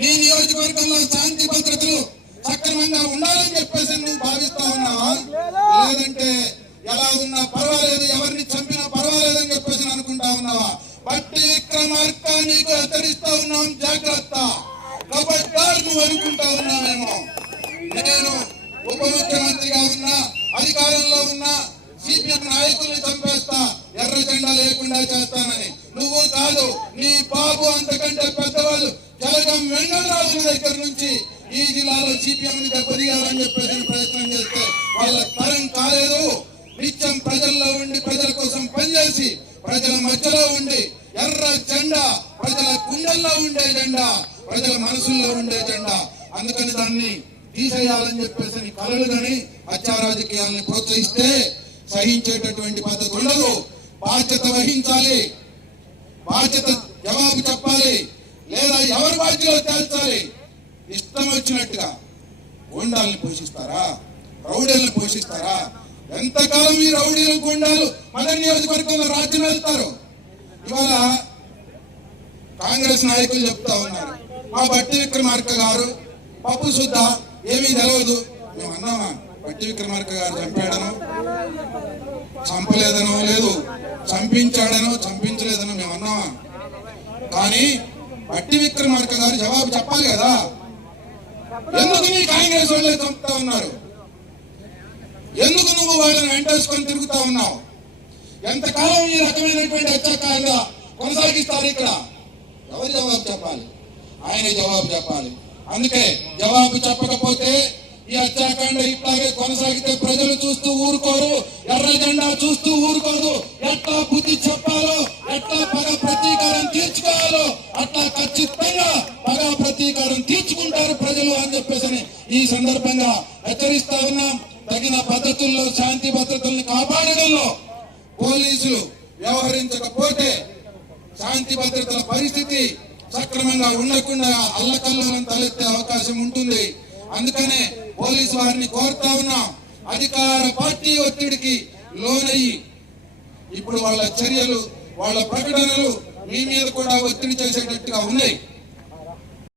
నీ నియోజకవర్గంలో శాంతి భద్రతలు సక్రమంగా ఉండాలని చెప్పేసి నువ్వు భావిస్తా ఉన్నావా? లేదంటే ఎలా ఉన్నా పర్వాలేదు, ఎవరిని చంపినా పర్వాలేదని చెప్పేసి అనుకుంటా ఉన్నావా? బట్టి విక్రమార్క నీకు హెచ్చరిస్తా ఉన్నాం, జాగ్రత్త. ఖబర్దార్ నువ్వు అనుకుంటా ఉన్నావేమో నేను ఉప ముఖ్యమంత్రిగా ఉన్నా, అధికారంలో ఉన్నా సిపిఎం నాయకుల్ని చంపేస్తా, ఎర్ర జెండా లేకుండా చేస్తానని. నువ్వు కాదు, నీ బాబు అంతకంటే పెద్దవాళ్ళు జలగం వెంగళరాజుల దగ్గర నుంచి ఈ జిల్లాలో సిపిఎం ని దెబ్బతీయాలని చెప్పేసి ప్రయత్నం చేస్తే వాళ్ళ తరం కాలేదు. నిత్యం ప్రజల్లో ఉండి ప్రజల కోసం పనిచేసి ప్రజల మధ్యలో ఉండి ఎర్ర జెండా, ప్రజల గుండెల్లో ఉండే జెండా, ప్రజల మనసుల్లో ఉండే జెండా. అందుకని దాన్ని తీసేయాలని చెప్పేసి కలలు కానీ హత్యా రాజకీయాలను ప్రోత్సహిస్తే సహించేటటువంటి పద్ధతి ఉండదు. బాధ్యత వహించాలి, బాధ్యత జవాబు చెప్పాలి, లేదా ఎవరి బాధ్యతలో తేల్చాలి. ఇష్టం వచ్చినట్టుగా గుండాలను పోషిస్తారా, రౌడీలను పోషిస్తారా? ఎంతకాలం ఈ రౌడీలు గుండాలు మన నియోజకవర్గంలో రాజ్యం వెళ్తారు? ఇవాళ కాంగ్రెస్ నాయకులు చెప్తా ఉన్నారు, మా బట్టి విక్రమార్క గారు పప్పు శుద్ధ ఏమీ తెలవదు. మేము అన్నామా బట్టి విక్రమార్క గారు చంపాడనో చంపలేదనో, లేదు చంపించాడనో చంపించలేదనో మేము అన్నామా? కానీ బట్టి విక్రమార్క గారు జవాబు చెప్పాలి కదా. ఎందుకు నీ కాంగ్రెస్ వాళ్ళే చంపుతా ఉన్నారు? ఎందుకు నువ్వు వాళ్ళని వెంటేసుకొని తిరుగుతా ఉన్నావు? ఎంతకాలం ఈ రకమైనటువంటి హత్యాకాండ కొనసాగిస్తారు? ఇక్కడ ఎవరు జవాబు చెప్పాలి? ఆయన జవాబు చెప్పాలి. అందుకే జవాబు చెప్పకపోతే ఈ హత్యాకాండ ఇట్లాగే కొనసాగితే ప్రజలు చూస్తూ ఊరుకోరు, ఎర్ర జెండా చూస్తూ ఊరుకోరు. ఎట్లా బుద్ధి చెప్పాలో, ఎట్లా పగ ప్రతీకారం తీర్చుకోవాలో అట్లా ఖచ్చితంగా పగ ప్రతీకారం తీర్చుకుంటారు ప్రజలు అని చెప్పేసి ఈ సందర్భంగా హెచ్చరిస్తా ఉన్నాం. తగిన పద్ధతుల్లో శాంతి భద్రతల్ని కాపాడడంలో పోలీసులు వ్యవహరించకపోతే శాంతి భద్రతల పరిస్థితి సక్రమంగా ఉండకుండా అల్లకల్లోలం తలెత్తే అవకాశం ఉంటుంది. అందుకనే పోలీసు వారిని కోరుతా ఉన్నాం, అధికార పార్టీ ఒత్తిడికి లోనయ్యి ఇప్పుడు వాళ్ళ చర్యలు, వాళ్ళ ప్రకటనలు మీ మీద కూడా ఒత్తిడి చేసేటట్టుగా ఉన్నాయి.